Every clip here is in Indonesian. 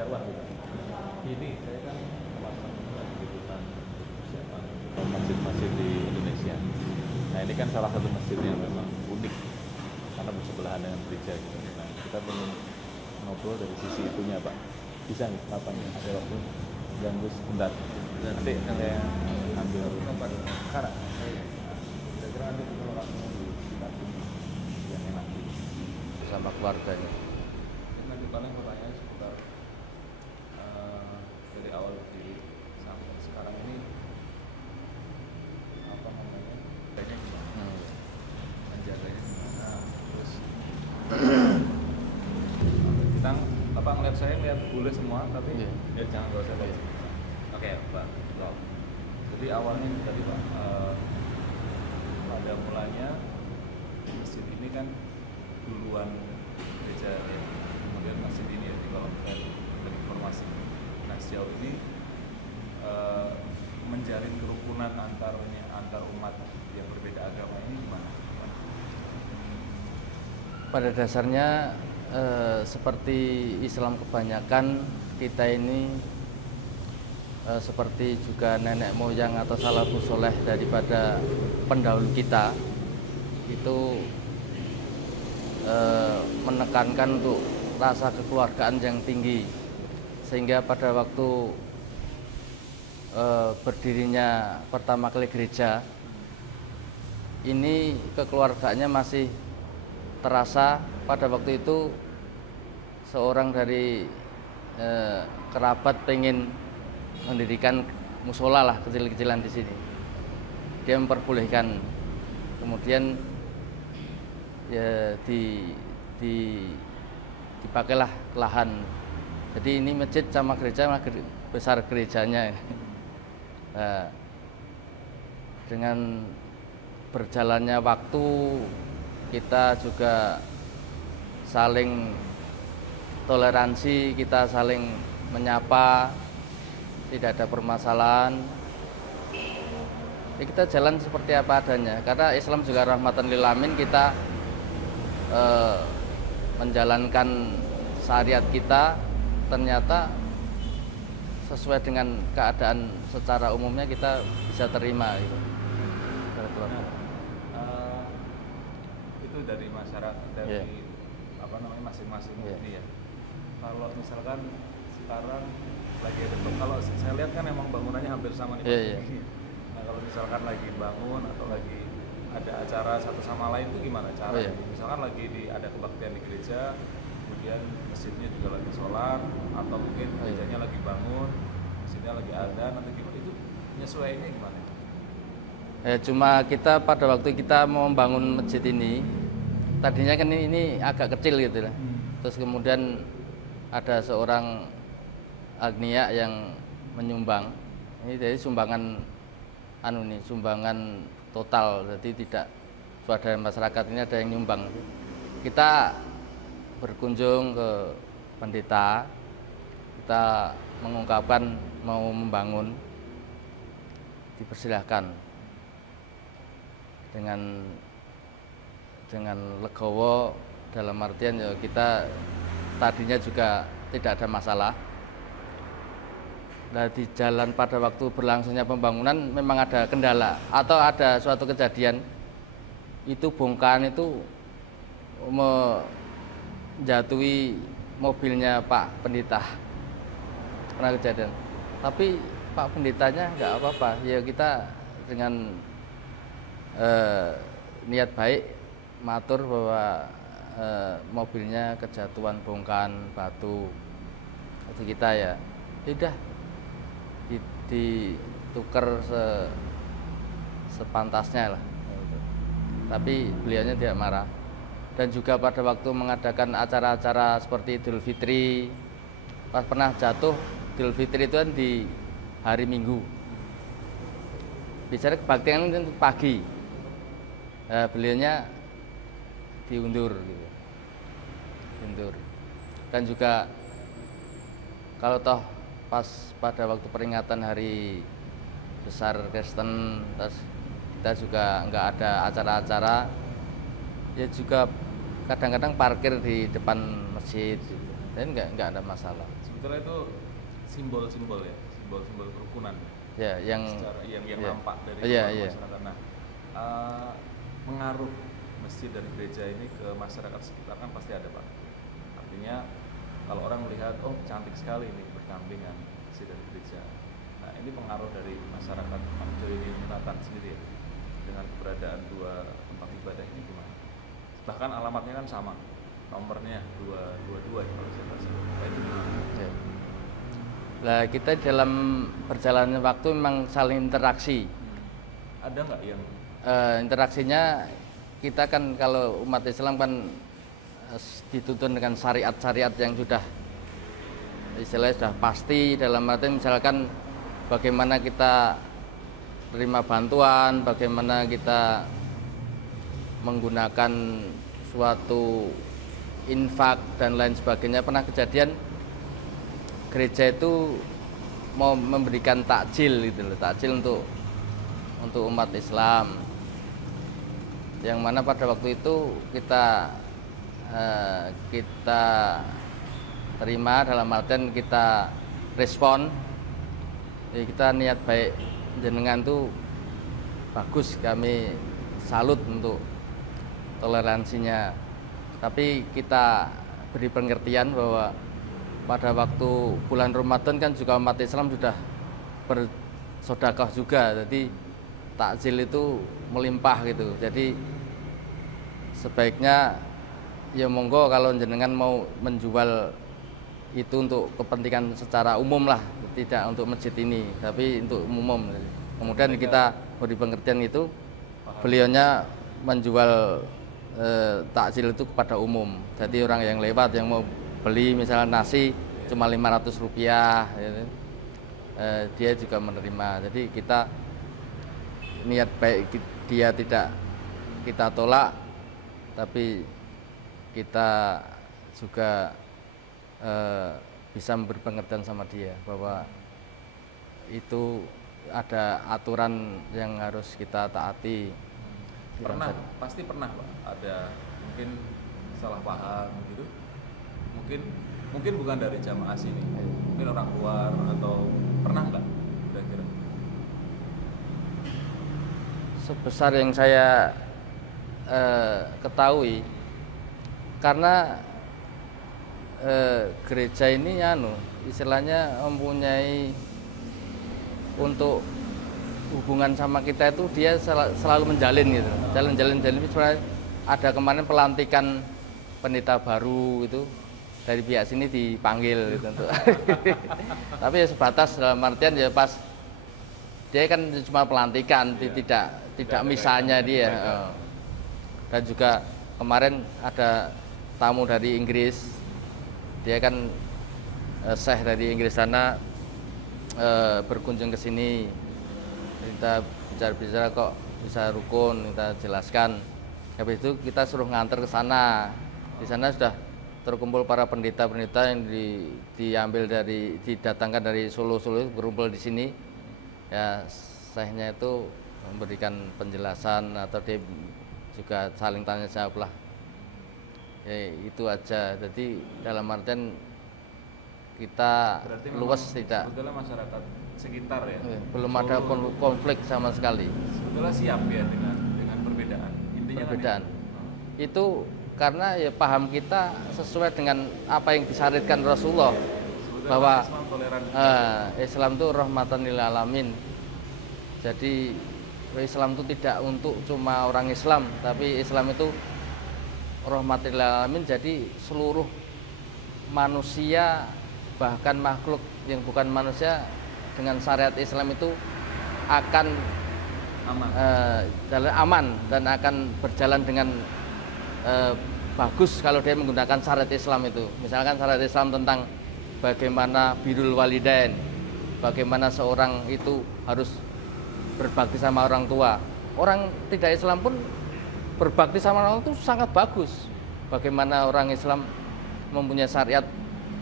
dakwah gitu. Ini saya kan melaksanakan liputan persiapan masjid-masjid di Indonesia. Nah ini kan salah satu masjid yang memang unik karena bersebelahan dengan gereja gitu. Nah kita ingin ngobrol dari sisi itunya Pak. Bisa nih kapan ada waktu? Dan terus bentar. Nanti saya ambil kapan? Sekarang. Kira-kira nanti kalau kamu di sekitar sini yang enak bersama keluarganya. Nanti paling pertanyaan seputar dari awal berdiri sampai sekarang ini apa namanya kayaknya gimana, menjaganya gimana, terus kita apa ngeliat saya ngeliat bule semua tapi ya jangan gak usah lihat. Oke Pak, Rob. Jadi awalnya tadi Pak pada mulanya masjid ini kan duluan gereja ya, kemudian masjid ini ya kalau dari informasi. Nah sejauh ini menjalin kerukunan antar umat yang berbeda agama ini gimana? Pada dasarnya seperti Islam kebanyakan kita ini seperti juga nenek moyang atau salafus soleh daripada pendahulu kita itu menekankan untuk rasa kekeluargaan yang tinggi, sehingga pada waktu berdirinya pertama kali gereja ini kekeluargaannya masih terasa. Pada waktu itu seorang dari kerabat pengen mendirikan musola lah kecil-kecilan di sini, dia memperbolehkan, kemudian ya dipakailah lahan. Jadi ini masjid sama gereja besar gerejanya. Nah, dengan berjalannya waktu kita juga saling toleransi, kita saling menyapa, tidak ada permasalahan. Ya, kita jalan seperti apa adanya, karena Islam juga rahmatan lil alamin. Kita menjalankan syariat kita ternyata sesuai dengan keadaan secara umumnya, kita bisa terima gitu. Itu dari masyarakat, dari apa namanya masing-masing ini ya. Kalau misalkan sekarang lagi ada, kalau saya lihat kan emang bangunannya hampir sama nih. Nah kalau misalkan lagi bangun atau lagi ada acara satu sama lain itu gimana caranya? Misalkan lagi ada kebaktian di gereja, kemudian masjidnya juga lagi sholat, atau mungkin gerejanya lagi bangun, masjidnya lagi ada, nanti gimana itu nyesuaiinnya gimana? Cuma kita pada waktu kita mau membangun masjid ini, tadinya kan ini agak kecil gitu lah. Terus kemudian ada seorang agniya yang menyumbang. Ini dari sumbangan sumbangan total, jadi tidak swadaya masyarakat ini ada yang nyumbang. Kita berkunjung ke pendeta, kita mengungkapkan mau membangun, dipersilahkan dengan legowo, dalam artian ya kita tadinya juga tidak ada masalah. Nah, di jalan pada waktu berlangsungnya pembangunan memang ada kendala atau ada suatu kejadian, itu bongkahan itu menjatuhi mobilnya Pak Pendeta, pernah kejadian. Tapi Pak Pendetanya nggak apa-apa, ya kita dengan niat baik matur bahwa mobilnya kejatuhan bongkahan batu, itu kita ya tidak ditukar sepantasnya lah. Tapi beliaunya tidak marah. Dan juga pada waktu mengadakan acara-acara seperti Idul Fitri, pas pernah jatuh Idul Fitri itu kan di hari Minggu. Bicara kebaktian itu pagi. Nah, beliaunya diundur gitu. Diundur. Dan juga kalau toh pas pada waktu peringatan hari besar Kristen, terus kita juga nggak ada acara-acara, ya juga kadang-kadang parkir di depan masjid gitu. Dan nggak ada masalah. Sebetulnya itu simbol-simbol ya, simbol-simbol kerukunan Ya, yang nampak dari masyarakat. Nah, pengaruh masjid dan gereja ini ke masyarakat sekitar kan pasti ada, Pak. Artinya kalau orang melihat, oh cantik sekali ini berdampingan masjid dan gereja. Nah, ini pengaruh dari masyarakat Joyo Nunatan sendiri ya, dengan keberadaan dua tempat ibadah ini gimana? Bahkan alamatnya kan sama, nomornya 222 ya, kalau saya tahu. Nah, itu gimana? Ya. Nah, kita dalam perjalanan waktu memang saling interaksi. Ada nggak yang interaksinya kita kan kalau umat Islam kan dituntun dengan syariat-syariat yang sudah istilahnya sudah pasti, dalam arti misalkan bagaimana kita terima bantuan, bagaimana kita menggunakan suatu infak dan lain sebagainya. Pernah kejadian gereja itu mau memberikan takjil gitu loh, takjil untuk umat Islam, yang mana pada waktu itu kita terima, dalam artian kita respon. Jadi kita niat baik jenengan tuh bagus, kami salut untuk toleransinya. Tapi kita beri pengertian bahwa pada waktu bulan Ramadan kan juga umat Islam sudah bersedekah juga, jadi takjil itu melimpah gitu. Jadi sebaiknya ya monggo kalau jenengan mau menjual itu untuk kepentingan secara umum lah, tidak untuk masjid ini tapi untuk umum. Kemudian kita beri pengertian itu, beliaunya menjual takjil itu kepada umum. Jadi orang yang lewat yang mau beli misalnya nasi cuma Rp500 gitu, dia juga menerima. Jadi kita niat baik, dia tidak kita tolak, tapi kita juga bisa memberi pengertian sama dia bahwa itu ada aturan yang harus kita taati. Pasti pernah Pak, ada mungkin salah paham gitu, mungkin bukan dari jamaah sini, mungkin orang luar, atau pernah nggak kira-kira? Sebesar yang saya ketahui, karena gereja ini istilahnya mempunyai untuk hubungan sama kita itu, dia selalu menjalin gitu, jalan-jalan. Ada kemarin pelantikan pendeta baru itu dari pihak sini dipanggil gitu untuk tapi ya sebatas, dalam artian ya pas dia kan cuma pelantikan, tidak misalnya dia. Dan juga kemarin ada tamu dari Inggris, dia kan Syekh dari Inggris sana berkunjung ke sini. Kita bicara kok bisa rukun, kita jelaskan. Habis itu kita suruh nganter ke sana. Di sana sudah terkumpul para pendeta-pendeta yang didatangkan dari Solo berkumpul di sini. Ya, syekhnya itu memberikan penjelasan atau dia juga saling tanya jawab lah. Ya, itu aja. Jadi dalam artian kita Berarti luas tidak. Sebetulnya masyarakat sekitar ya. Belum ada konflik sama sekali. Sebetulnya siap ya dengan perbedaan. Intinya Perbedaan. Kan Itu karena ya paham kita sesuai dengan apa yang disyariatkan Rasulullah. Bahwa Islam toleran. Islam itu rahmatan lil alamin. Jadi Islam itu tidak untuk cuma orang Islam, tapi Islam itu rahmatan lil alamin, jadi seluruh manusia bahkan makhluk yang bukan manusia dengan syariat Islam itu akan aman dan akan berjalan dengan bagus kalau dia menggunakan syariat Islam itu. Misalkan syariat Islam tentang bagaimana birrul walidain, bagaimana seorang itu harus berbakti sama orang tua. Orang tidak Islam pun berbakti sama orang itu sangat bagus. Bagaimana orang Islam mempunyai syariat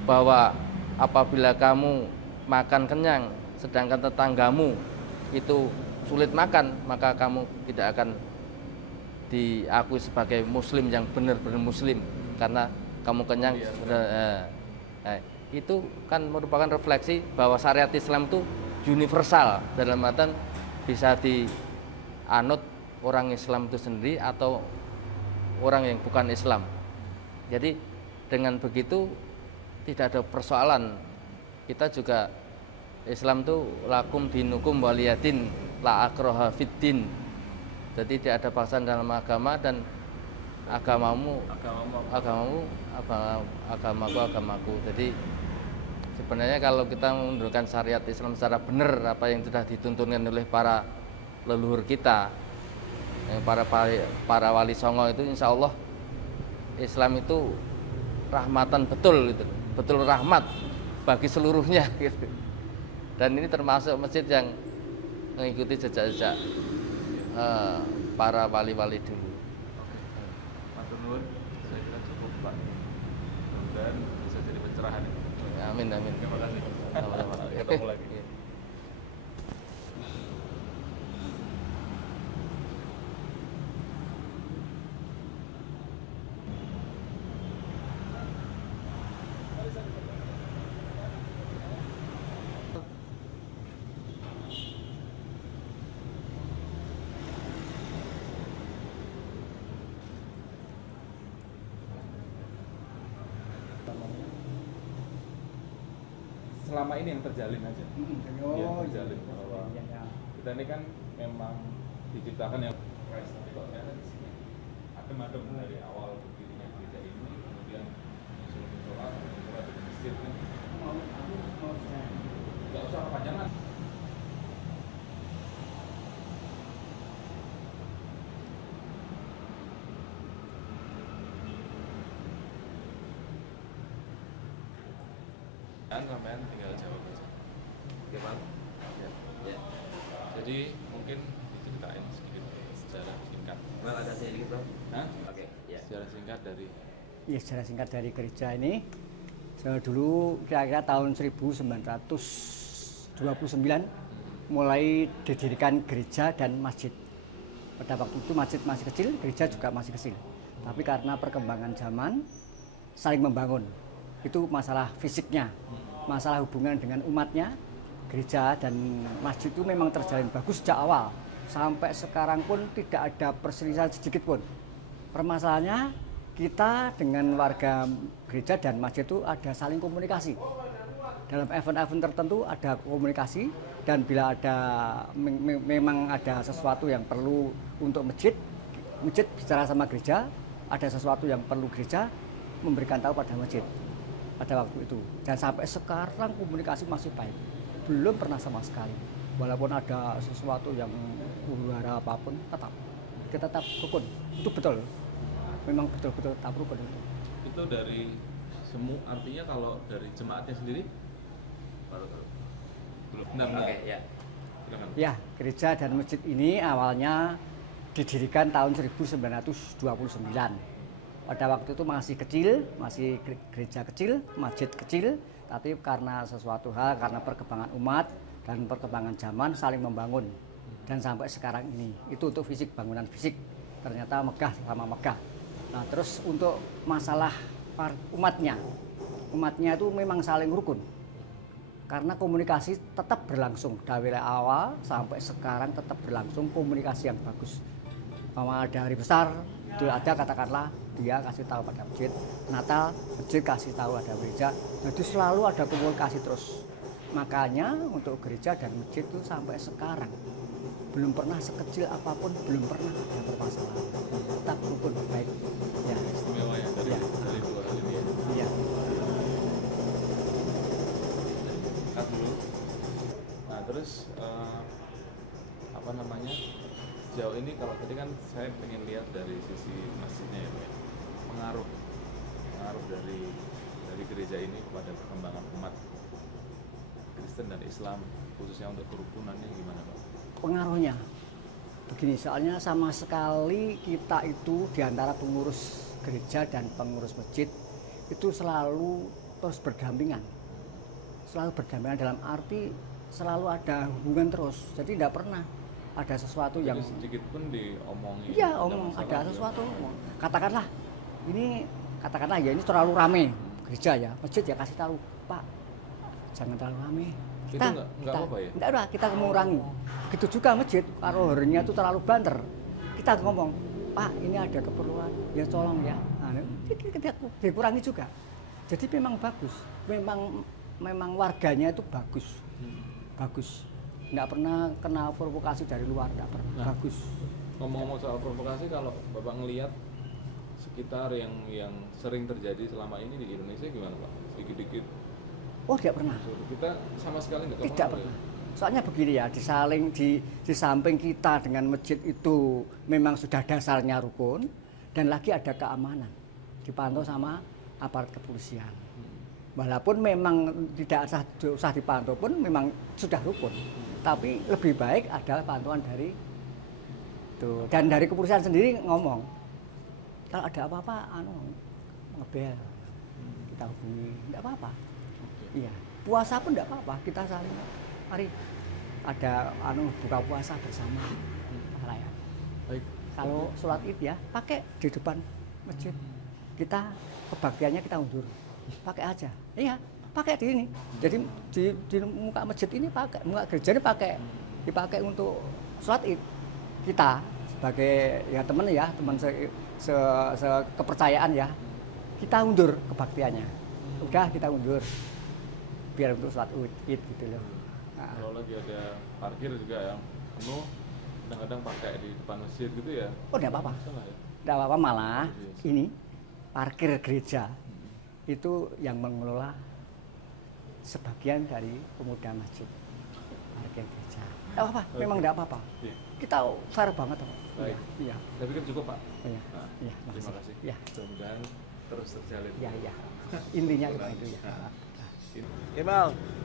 bahwa apabila kamu makan kenyang sedangkan tetanggamu itu sulit makan, maka kamu tidak akan diakui sebagai muslim yang benar-benar muslim karena kamu kenyang. Itu kan merupakan refleksi bahwa syariat Islam itu universal, dalam artian bisa dianut orang Islam itu sendiri atau orang yang bukan Islam. Jadi dengan begitu tidak ada persoalan. Kita juga Islam itu lakum dinukum waliyadin la akraha fiddin. Jadi tidak ada paksaan dalam agama dan agamaku. Jadi sebenarnya kalau kita menggunakan syariat Islam secara benar apa yang sudah dituntunkan oleh para leluhur kita, para wali songo itu, insya Allah Islam itu rahmatan betul gitu, betul rahmat bagi seluruhnya gitu. Dan ini termasuk masjid yang mengikuti jejak-jejak para wali-wali dulu. Matur nuwun, saya kira cukup Pak. Mudah-mudahan bisa jadi pencerahan. Amin. Terima kasih. Sama-sama. Ketemu lagi. Selama ini yang terjalin aja. Yang terjalin bahwa kita ini kan memang diciptakan yang adem-adem dari awal berdirinya gereja ini, kemudian musim sholat, di masjid kan. Nggak usah kepanjangan. Kan sampean tinggal jawab aja. Bagaimana? Ya. Jadi mungkin diceritain sedikit secara singkat. Ada sedikit bro. Hah? Oke. Ya. Secara singkat dari Ya, secara singkat dari gereja ini. Dulu kira-kira tahun 1929 mulai didirikan gereja dan masjid. Pada waktu itu masjid masih kecil, gereja juga masih kecil. Tapi karena perkembangan zaman saling membangun. Itu masalah fisiknya, masalah hubungan dengan umatnya, gereja dan masjid itu memang terjalin bagus sejak awal. Sampai sekarang pun tidak ada perselisihan sedikit pun. Permasalahannya kita dengan warga gereja dan masjid itu ada saling komunikasi. Dalam event-event tertentu ada komunikasi, dan bila ada memang ada sesuatu yang perlu untuk masjid bicara sama gereja, ada sesuatu yang perlu gereja memberikan tahu pada masjid pada waktu itu. Dan sampai sekarang komunikasi masih baik, belum pernah sama sekali. walaupun ada sesuatu yang huru-hara apapun, kita tetap rukun. Itu betul, memang betul-betul tetap rukun itu. Itu dari semua, artinya kalau dari jemaatnya sendiri belum benar. Oke, ya. Silakan. Ya, gereja dan masjid ini awalnya didirikan tahun 1929. Pada waktu itu masih kecil, masih gereja kecil, masjid kecil, tapi karena sesuatu hal, karena perkembangan umat dan perkembangan zaman saling membangun. Dan sampai sekarang ini, itu untuk fisik, bangunan fisik, ternyata megah sama megah. Nah, terus untuk masalah umatnya itu memang saling rukun. Karena komunikasi tetap berlangsung dari awal sampai sekarang, tetap berlangsung komunikasi yang bagus. Kalau ada hari besar, itu ada katakanlah dia kasih tahu pada masjid, Natal masjid kasih tahu ada gereja, jadi selalu ada komunikasi terus. Makanya untuk gereja dan masjid itu sampai sekarang belum pernah sekecil apapun, belum pernah ada permasalahan, tetap rukun baik. Ya. Istimewa ya dari dua hal ini ya. Iya. Cut dulu. Nah terus apa namanya, sejauh ini kalau tadi kan saya pengen lihat dari sisi masjidnya ya Pak, ya. pengaruh dari gereja ini kepada perkembangan umat Kristen dan Islam, khususnya untuk kerukunannya gimana Pak? Pengaruhnya begini, soalnya sama sekali kita itu diantara pengurus gereja dan pengurus masjid itu selalu terus berdampingan dalam arti selalu ada hubungan terus, jadi tidak pernah ada sesuatu yang sedikit pun diomongin. iya omong ada sesuatu katakanlah ya ini terlalu rame gereja ya, masjid ya kasih tahu Pak jangan terlalu rame, Itu nggak apa-apa ya? Enggak ada, kita mengurangi. Gitu juga masjid, kalau harinya itu terlalu banter, kita ngomong, Pak ini ada keperluan, ya tolong ya. Nah, kita dikurangi juga. Jadi memang bagus, memang warganya itu bagus. Nggak pernah kena provokasi dari luar, nggak pernah. Nah, bagus. Ngomong-ngomong soal provokasi, kalau Bapak ngelihat sekitar yang sering terjadi selama ini di Indonesia gimana Pak? Dikit-dikit. Oh tidak pernah. Kita sama sekali nggak Tidak kepengaruh pernah. ya? Soalnya begini ya, di samping kita dengan masjid itu memang sudah dasarnya rukun, dan lagi ada keamanan, dipantau sama aparat kepolisian. Walaupun memang tidak usah dipantau pun memang sudah rukun, tapi lebih baik ada pantauan dari itu. Dan dari kepolisian sendiri ngomong, kalau ada apa-apa, ngebel, kita hubungi, tidak apa-apa. Iya, puasa pun tidak apa-apa, kita saling, mari ada buka puasa bersama. Ya. Baik. Kalau sholat id ya pakai di depan masjid, kita kebaktiannya kita undur, pakai aja. Iya, pakai di ini. Jadi di muka masjid ini pakai, muka gereja ini dipakai untuk sholat id. Kita sebagai ya teman kepercayaan ya, kita undur kebaktiannya. Udah kita undur. Biar untuk sholat id gitu loh. Nah. Kalau lagi ada parkir juga yang penuh, kadang-kadang pakai di depan masjid gitu ya? Oh tidak apa-apa. Salah ya? Tidak apa-apa, malah ini parkir gereja itu yang mengelola sebagian dari pemuda masjid. Parkir gereja. Tidak apa-apa, memang tidak apa-apa. Iya. Kita fair banget. Baik. Iya. Saya pikir cukup Pak. Iya. Nah, Iya, terima kasih. Iya. Mudah-mudahan terus terjalin. Iya. Intinya itu ya. Imal.